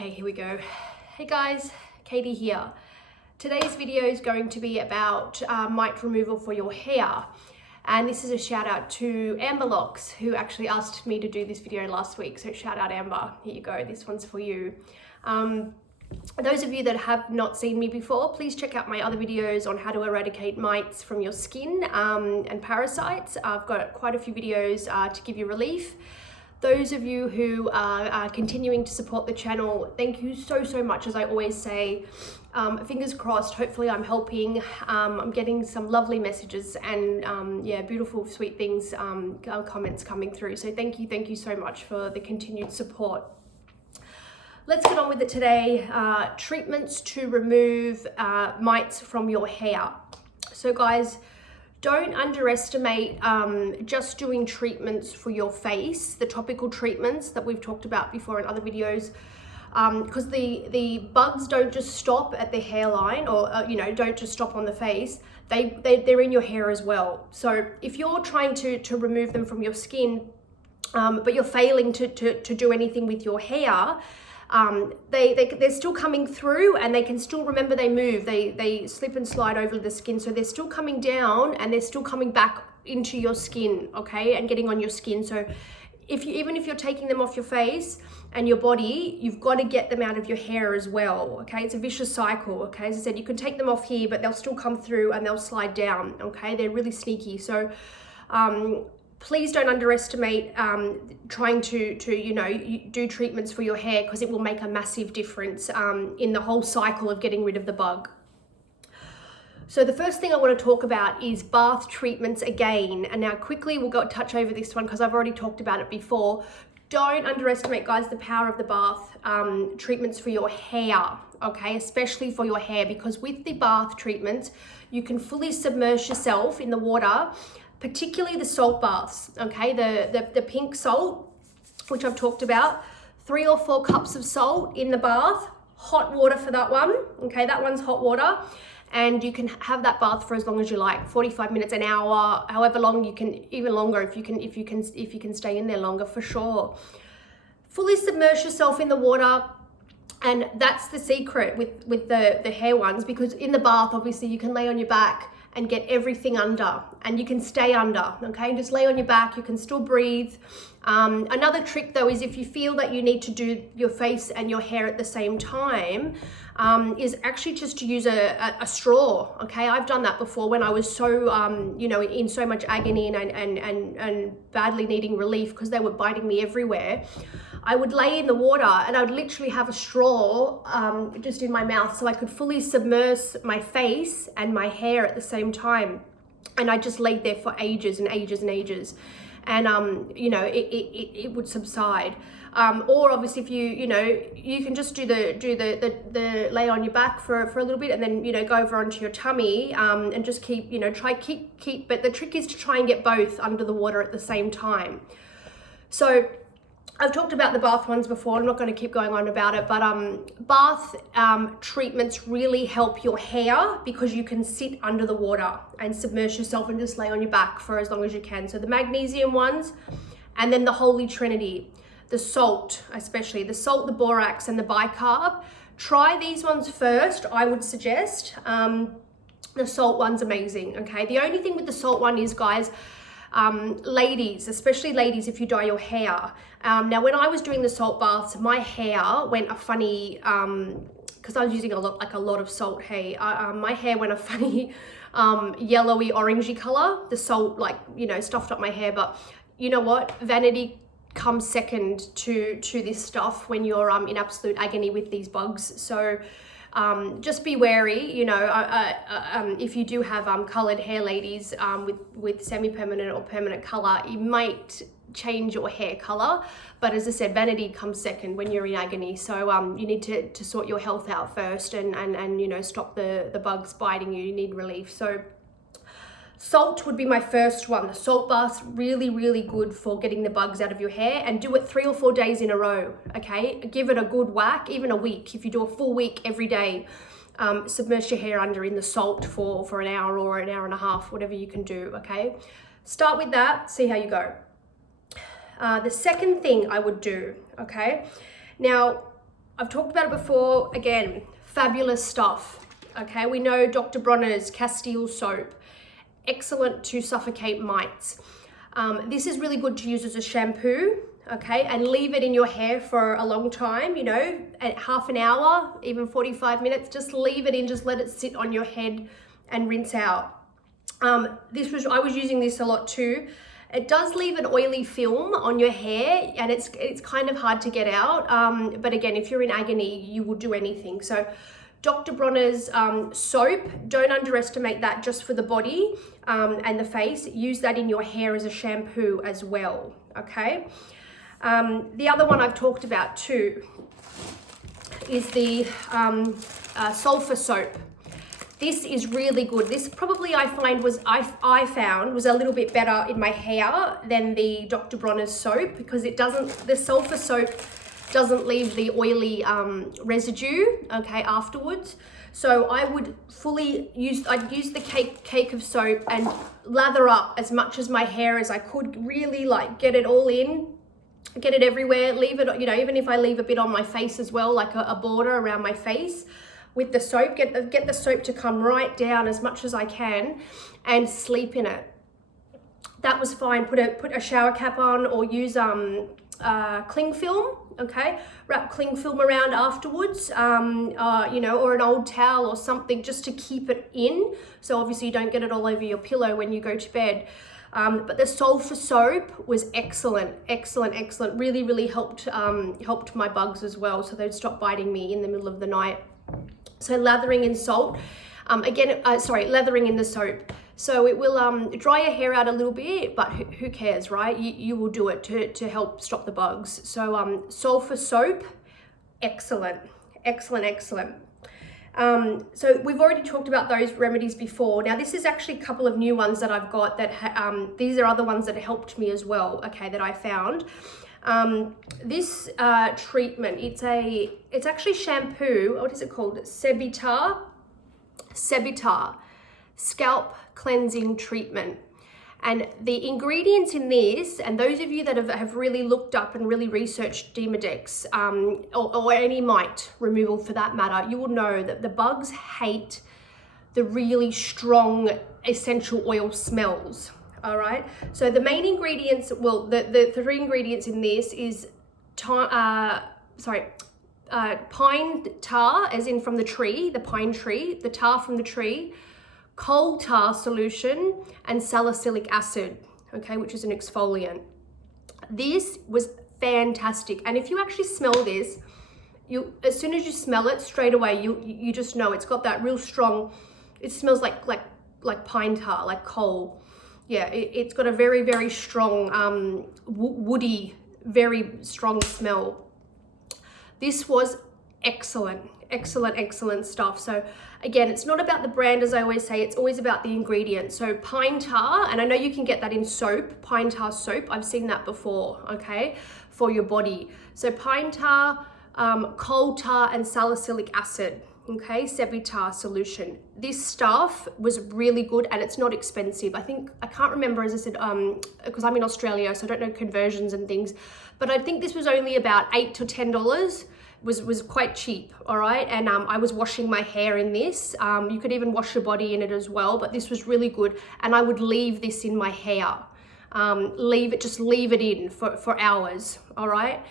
Okay, here we go. Hey guys, Katie here. Today's video is going to be about mite removal for your hair. And this is a shout out to Amber Locks, who actually asked me to do this video last week. So shout out Amber, here you go, this one's for you. Those of you that have not seen me before, please check out my other videos on how to eradicate mites from your skin and parasites. I've got quite a few videos to give you relief. Those of you who are continuing to support the channel, thank you so much. As I always say, fingers crossed, hopefully I'm helping. I'm getting some lovely messages and yeah, beautiful, sweet things, comments coming through. So thank you so much for the continued support. Let's get on with it today. Treatments to remove mites from your hair. So guys, don't underestimate just doing treatments for your face, the topical treatments that we've talked about before in other videos, because the bugs don't just stop at the hairline or don't just stop on the face. They're in your hair as well. So if you're trying to remove them from your skin, but you're failing to do anything with your hair, they're still coming through, and they can still, remember, they move, they slip and slide over the skin, so they're still coming down and they're still coming back into your skin, okay, and getting on your skin. So even if you're taking them off your face and your body, you've got to get them out of your hair as well, okay? It's a vicious cycle, okay? As I said, you can take them off here, but they'll still come through and they'll slide down, okay? They're really sneaky. So please don't underestimate trying to do treatments for your hair, because it will make a massive difference in the whole cycle of getting rid of the bug. So the first thing I want to talk about is bath treatments again. And now quickly we'll go touch over this one because I've already talked about it before. Don't underestimate, guys, the power of the bath treatments for your hair, okay? Especially for your hair, because with the bath treatments, you can fully submerge yourself in the water, particularly the salt baths, okay? The pink salt, which I've talked about, 3 or 4 cups of salt in the bath, hot water for that one, okay? That one's hot water, and you can have that bath for as long as you like, 45 minutes, an hour, however long you can, even longer if you can stay in there longer, for sure. Fully submerge yourself in the water. And that's the secret with the hair ones, because in the bath, obviously, you can lay on your back and get everything under, and you can stay under, okay? Just lay on your back, you can still breathe. Another trick though is if you feel that you need to do your face and your hair at the same time, is actually just to use a straw, okay? I've done that before when I was so, in so much agony and badly needing relief because they were biting me everywhere. I would lay in the water and I would literally have a straw just in my mouth, so I could fully submerge my face and my hair at the same time. And I just laid there for ages and ages and ages. And, it would subside. Or obviously if you can just do the lay on your back for a little bit, and then, go over onto your tummy, and just keep, but the trick is to try and get both under the water at the same time. So I've talked about the bath ones before. I'm not going to keep going on about it, but bath treatments really help your hair because you can sit under the water and submerge yourself and just lay on your back for as long as you can. So the magnesium ones, and then the holy trinity, the salt, especially the salt, the borax, and the bicarb. Try these ones first, I would suggest. The salt one's amazing, okay? The only thing with the salt one is, guys, ladies, especially ladies, if you dye your hair. Now, when I was doing the salt baths, my hair went a funny, because I was using a lot of salt. Hey, my hair went a funny, yellowy, orangey color. The salt, stuffed up my hair. But you know what? Vanity comes second to this stuff when you're in absolute agony with these bugs. So just be wary, if you do have colored hair, ladies, with semi-permanent or permanent color, you might change your hair color. But as I said, vanity comes second when you're in agony. So you need to sort your health out first and stop the bugs biting you. You need relief. So salt would be my first one. The salt bath's really good for getting the bugs out of your hair, and do it 3 or 4 days in a row, okay? Give it a good whack, even a week. If you do a full week every day, submerge your hair under in the salt for an hour or an hour and a half, whatever you can do, okay? Start with that, see how you go. The second thing I would do, okay? Now, I've talked about it before. Again, fabulous stuff. Okay, we know Dr. Bronner's Castile soap, excellent to suffocate mites. This is really good to use as a shampoo, okay, and leave it in your hair for a long time, you know, at half an hour, even 45 minutes, just leave it in, just let it sit on your head and rinse out. I was using this a lot too. It does leave an oily film on your hair and it's kind of hard to get out. But again, if you're in agony, you will do anything. So Dr. Bronner's soap, don't underestimate that just for the body and the face. Use that in your hair as a shampoo as well, okay? The other one I've talked about too is the Sulfur soap. This is really good. This probably I found was a little bit better in my hair than the Dr. Bronner's soap because the Sulfur soap doesn't leave the oily residue, okay, afterwards. So I would I'd use the cake of soap and lather up as much as my hair as I could, really like get it all in, get it everywhere, leave it, you know, even if I leave a bit on my face as well, like a border around my face. With the soap, get the soap to come right down as much as I can and sleep in it. That was fine. Put a shower cap on or use cling film, okay? Wrap cling film around afterwards, you know, or an old towel or something just to keep it in. So obviously you don't get it all over your pillow when you go to bed. But the Sulfur soap was excellent. Really, really helped my bugs as well. So they'd stop biting me in the middle of the night. So lathering in salt, lathering in the soap. So it will dry your hair out a little bit, but who cares, right? You will do it to help stop the bugs. So Sulfur soap, excellent. So we've already talked about those remedies before. Now this is actually a couple of new ones that I've got that these are other ones that helped me as well, okay, that I found. This treatment, it's actually shampoo. What is it called? Sebitar Scalp Cleansing Treatment. And the ingredients in this, and those of you that have really looked up and really researched Demodex or any mite removal for that matter, you will know that the bugs hate the really strong essential oil smells. All right, so the main ingredients, well, the three ingredients in this is pine tar, as in from the tree, the pine tree, the tar from the tree, coal tar solution, and salicylic acid, okay, which is an exfoliant. This was fantastic, and if you actually smell this, as soon as you smell it straight away, you just know it's got that real strong. It smells like pine tar, like coal. Yeah, it's got a very, very strong, woody, very strong smell. This was excellent stuff. So again, it's not about the brand, as I always say, it's always about the ingredients. So pine tar, and I know you can get that in soap, pine tar soap. I've seen that before, okay, for your body. So pine tar, coal tar, and salicylic acid. Okay, Sebitar solution. This stuff was really good and it's not expensive. I can't remember, as I said, because I'm in Australia, so I don't know conversions and things, but I think this was only about $8 to $10. Was quite cheap, all right? And I was washing my hair in this. You could even wash your body in it as well, but this was really good. And I would leave this in my hair. Just leave it in for hours, all right?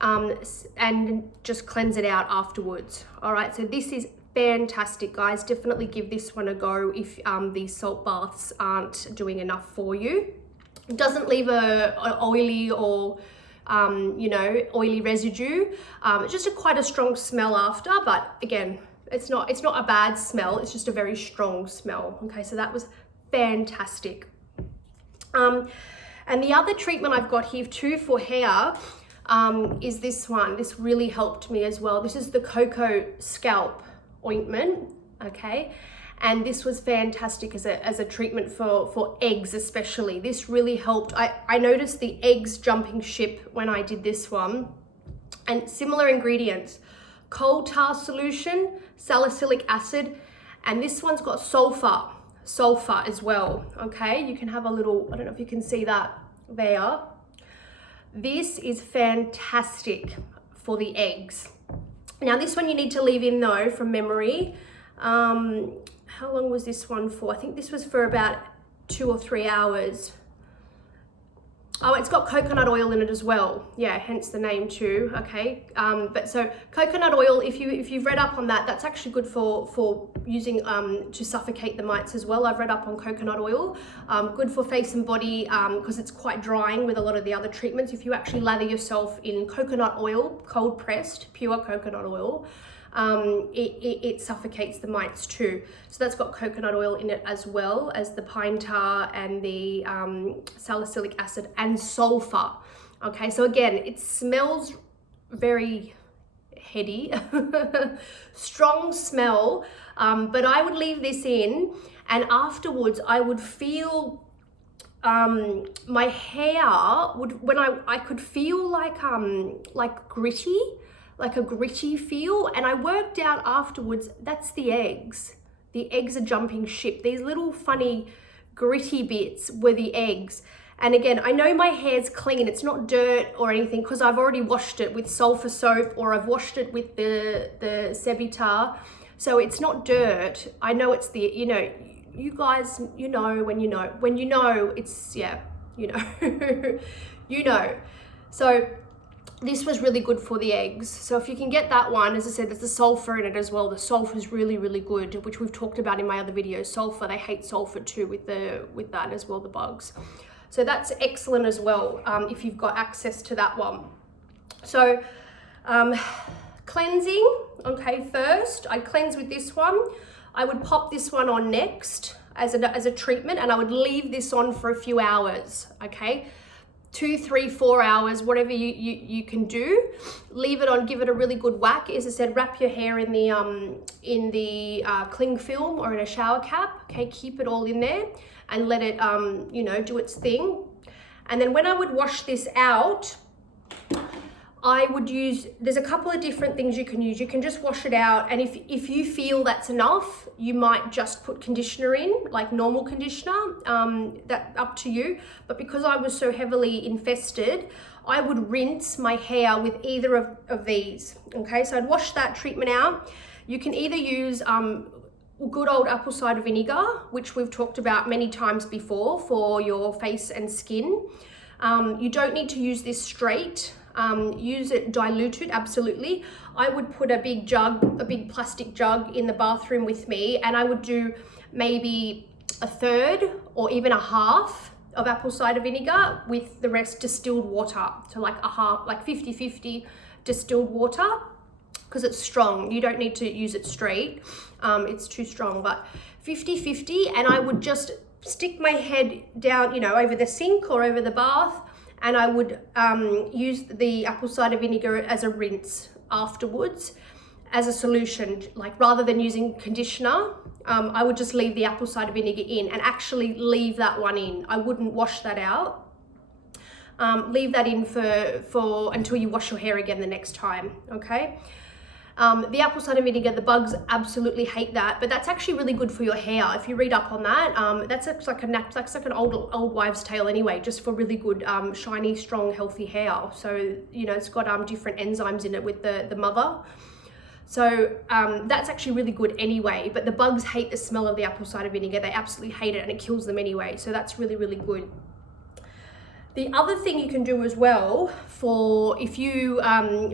And just cleanse it out afterwards. All right, so this is fantastic, guys. Definitely give this one a go if these salt baths aren't doing enough for you. It doesn't leave a oily or you know, oily residue. It's just quite a strong smell after, but again, it's not a bad smell. It's just a very strong smell. Okay, so that was fantastic. And the other treatment I've got here too for hair is this one. This really helped me as well. This is the Cocoa Scalp ointment, okay? And this was fantastic as a treatment for eggs especially. This really helped. I noticed the eggs jumping ship when I did this one. And similar ingredients, coal tar solution, salicylic acid, and this one's got sulfur as well, okay? You can have a little, I don't know if you can see that there. This is fantastic for the eggs. Now this one you need to leave in though, from memory. How long was this one for? I think this was for about 2 or 3 hours. Oh, it's got coconut oil in it as well. Yeah, hence the name too. Okay, but so coconut oil, if you've read up on that, that's actually good for using to suffocate the mites as well. I've read up on coconut oil. Good for face and body because it's quite drying with a lot of the other treatments. If you actually lather yourself in coconut oil, cold pressed, pure coconut oil, it suffocates the mites too. So that's got coconut oil in it as well as the pine tar and the salicylic acid and sulfur. Okay, so again, it smells very heady, strong smell, but I would leave this in, and afterwards I would feel my hair would, when I could feel like gritty, like a gritty feel, and I worked out afterwards that's the eggs. The eggs are jumping ship. These little funny gritty bits were the eggs. And again, I know my hair's clean, it's not dirt or anything because I've already washed it with sulfur soap, or I've washed it with the Sebitar, so it's not dirt. I know it's the, you know, you guys, you know when you know it's, yeah, you know. You know. So this was really good for the eggs. So if you can get that one, as I said, there's the sulfur in it as well. The sulfur is really, really good, which we've talked about in my other videos. Sulfur, they hate sulfur too with that as well, the bugs. So that's excellent as well if you've got access to that one. So cleansing, okay, first I cleanse with this one. I would pop this one on next as a treatment, and I would leave this on for a few hours, okay? 2, 3, 4 hours, whatever you can do. Leave it on, give it a really good whack. As I said, wrap your hair in the cling film or in a shower cap. Okay, keep it all in there and let it, you know, do its thing. And then when I would wash this out, I would use, there's a couple of different things you can use. You can just wash it out, and if you feel that's enough, you might just put conditioner in, like normal conditioner, that up to you. But because I was so heavily infested, I would rinse my hair with either of these, okay? So I'd wash that treatment out. You can either use good old apple cider vinegar, which we've talked about many times before for your face and skin. You don't need to use this straight. Use it diluted, absolutely. I would put a big jug, a big plastic jug in the bathroom with me, and I would do maybe a third or even a half of apple cider vinegar with the rest distilled water. So like a half, like 50-50 distilled water, because it's strong. You don't need to use it straight. It's too strong, but 50-50, and I would just stick my head down, you know, over the sink or over the bath, and I would use the apple cider vinegar as a rinse afterwards as a solution. Like rather than using conditioner, I would just leave the apple cider vinegar in and actually leave that one in. I wouldn't wash that out. Leave that in for until you wash your hair again the next time, okay? The apple cider vinegar, the bugs absolutely hate that, but that's actually really good for your hair. If you read up on that, that's like an old wives' tale anyway, just for really good, shiny, strong, healthy hair. So, you know, it's got different enzymes in it with the mother. So that's actually really good anyway, but the bugs hate the smell of the apple cider vinegar. They absolutely hate it, and it kills them anyway. So that's really, really good. The other thing you can do as well, for if you,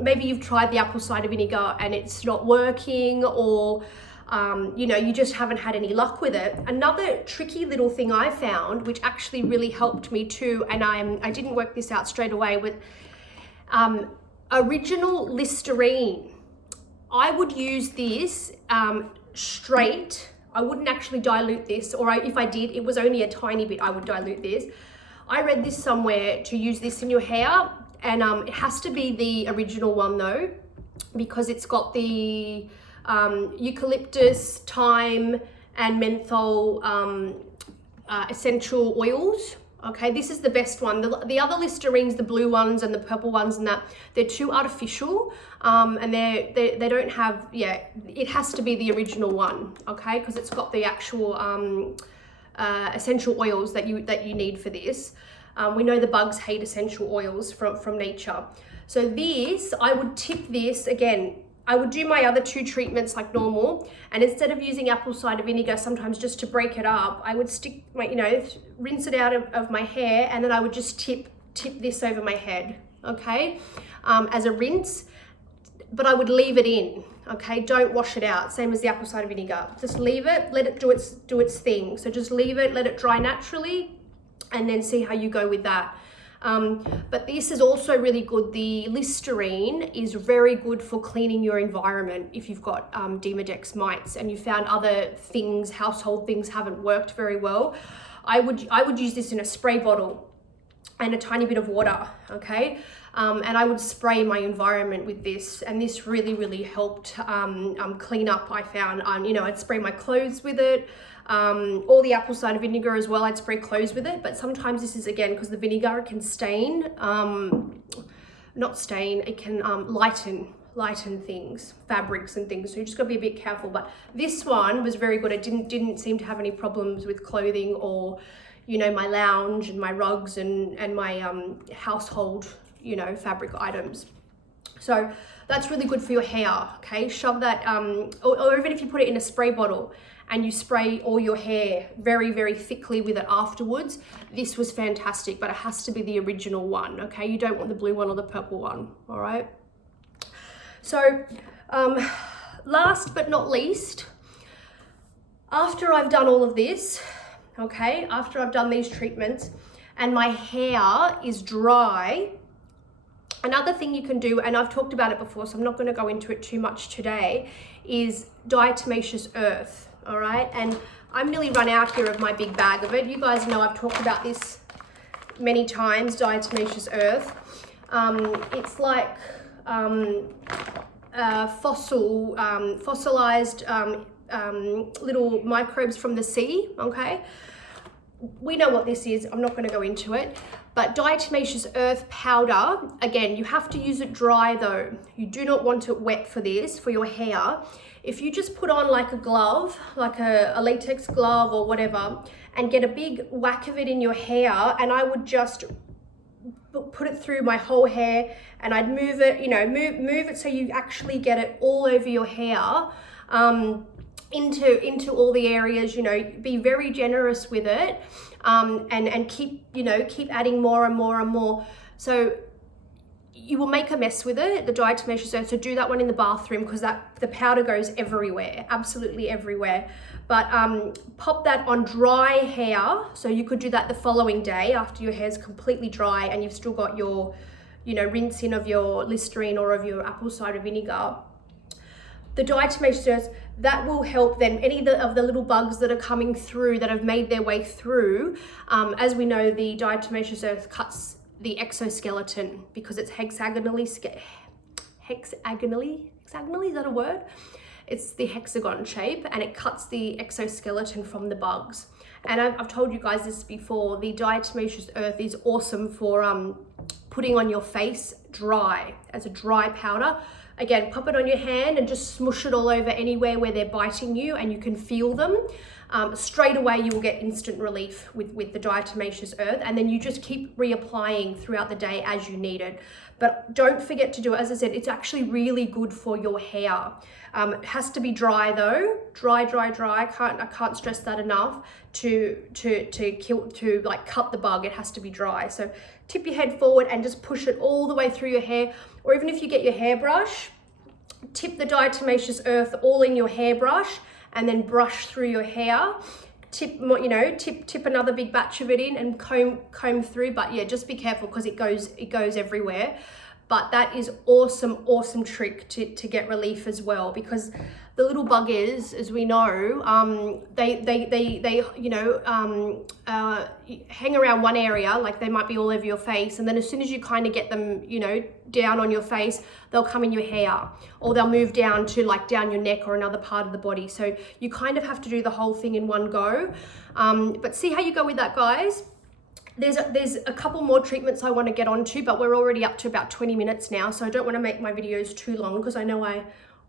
maybe you've tried the apple cider vinegar and it's not working, or you know, you just haven't had any luck with it. Another tricky little thing I found, which actually really helped me too, and I didn't work this out straight away, with original Listerine. I would use this straight. I wouldn't actually dilute this, or if I did, it was only a tiny bit, I would dilute this. I read this somewhere to use this in your hair, and it has to be the original one though, because it's got the eucalyptus, thyme, and menthol essential oils. Okay, this is the best one. The other Listerine's, the blue ones and the purple ones and that, they're too artificial, and they don't have, yeah, it has to be the original one, okay, because it's got the actual essential oils that you need for this. We know the bugs hate essential oils from nature. So this, I would tip this again. I would do my other 2 treatments like normal, and instead of using apple cider vinegar, sometimes just to break it up, I would stick my, rinse it out of my hair, and then I would just tip this over my head, okay, as a rinse, but I would leave it in, okay? Don't wash it out, same as the apple cider vinegar. Just leave it, let it do its thing. So just leave it, let it dry naturally, and then see how you go with that. But this is also really good. The Listerine is very good for cleaning your environment if you've got Demodex mites and you found other things, household things haven't worked very well. I would use this in a spray bottle and a tiny bit of water, okay? And I would spray my environment with this, and this really helped clean up. I found, I'd spray my clothes with it, or the apple cider vinegar as well. I'd spray clothes with it, but sometimes this is, again, because the vinegar can stain, not stain, it can lighten things, fabrics and things. So you just got to be a bit careful. But this one was very good. It didn't seem to have any problems with clothing or, my lounge and my rugs and my household, fabric items. So that's really good for your hair, okay? Shove that, or even if you put it in a spray bottle and you spray all your hair very thickly with it afterwards, this was fantastic, but it has to be the original one, okay? You don't want the blue one or the purple one, all right? So last but not least, after I've done all of this, okay, after I've done these treatments and my hair is dry, another thing you can do, and I've talked about it before, so I'm not going to go into it too much today, is Diatomaceous earth, all right? And I'm nearly run out here of my big bag of it. You guys know I've talked about this many times, Diatomaceous earth. It's like fossilized little microbes from the sea, okay? We know what this is. I'm not going to go into it. But diatomaceous earth powder, again, you have to use it dry though. You do not want it wet for this, for your hair. If you just put on like a glove, like a latex glove or whatever, and get a big whack of it in your hair, and I would just put it through my whole hair, and I'd move it, move it so you actually get it all over your hair, into all the areas, be very generous with it, and keep adding more and more and more. So you will make a mess with it, the diatomaceous earth. So do that one in the bathroom, because the powder goes everywhere, absolutely everywhere. But pop that on dry hair. So you could do that the following day after your hair's completely dry and you've still got your, rinse in of your Listerine or of your apple cider vinegar. The diatomaceous earth, that will help then any of the little bugs that are coming through, that have made their way through. As we know, the diatomaceous earth cuts the exoskeleton because it's hexagonally, is that a word? It's the hexagon shape, and it cuts the exoskeleton from the bugs. And I've told you guys this before, the diatomaceous earth is awesome for putting on your face dry, as a dry powder. Again, pop it on your hand and just smush it all over anywhere where they're biting you and you can feel them. Straight away, you will get instant relief with the diatomaceous earth, and then you just keep reapplying throughout the day as you need it. But don't forget to do it. As I said, it's actually really good for your hair. It has to be dry though, dry. I can't stress that enough. To cut the bug, it has to be dry. So tip your head forward and just push it all the way through your hair, or even if you get your hairbrush, tip the diatomaceous earth all in your hairbrush and then brush through your hair. Tip another big batch of it in and comb through. But yeah, just be careful because it goes everywhere. But that is awesome trick to get relief as well, because the little buggers, as we know, they hang around one area, like they might be all over your face, and then as soon as you kind of get them, down on your face, they'll come in your hair, or they'll move down to down your neck or another part of the body. So you kind of have to do the whole thing in one go. But see how you go with that, guys. There's a couple more treatments I want to get onto, but we're already up to about 20 minutes now, so I don't want to make my videos too long because I know I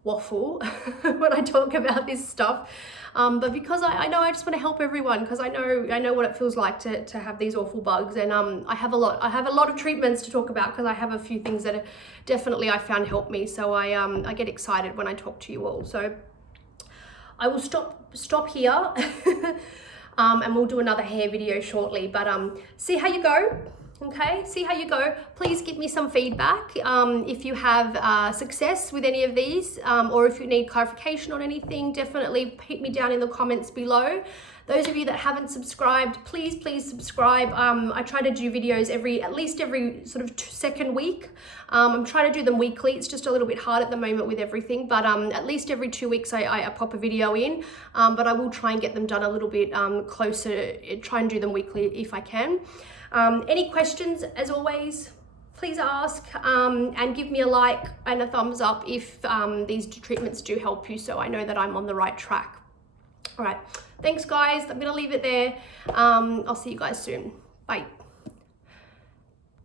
waffle when I talk about this stuff. But because I know I just want to help everyone, because I know what it feels like to have these awful bugs, and I have a lot of treatments to talk about, because I have a few things that definitely I found help me. So I get excited when I talk to you all. So I will stop here and we'll do another hair video shortly, but see how you go. Okay, see how you go. Please give me some feedback if you have success with any of these, or if you need clarification on anything. Definitely hit me down in the comments below. Those of you that haven't subscribed, please subscribe. I try to do videos at least every sort of second week. I'm trying to do them weekly. It's just a little bit hard at the moment with everything, but at least every 2 weeks I pop a video in, but I will try and get them done a little bit closer, try and do them weekly if I can. Any questions, as always, please ask, and give me a like and a thumbs up if these treatments do help you, so I know that I'm on the right track. All right, thanks guys, I'm gonna leave it there. I'll see you guys soon. Bye.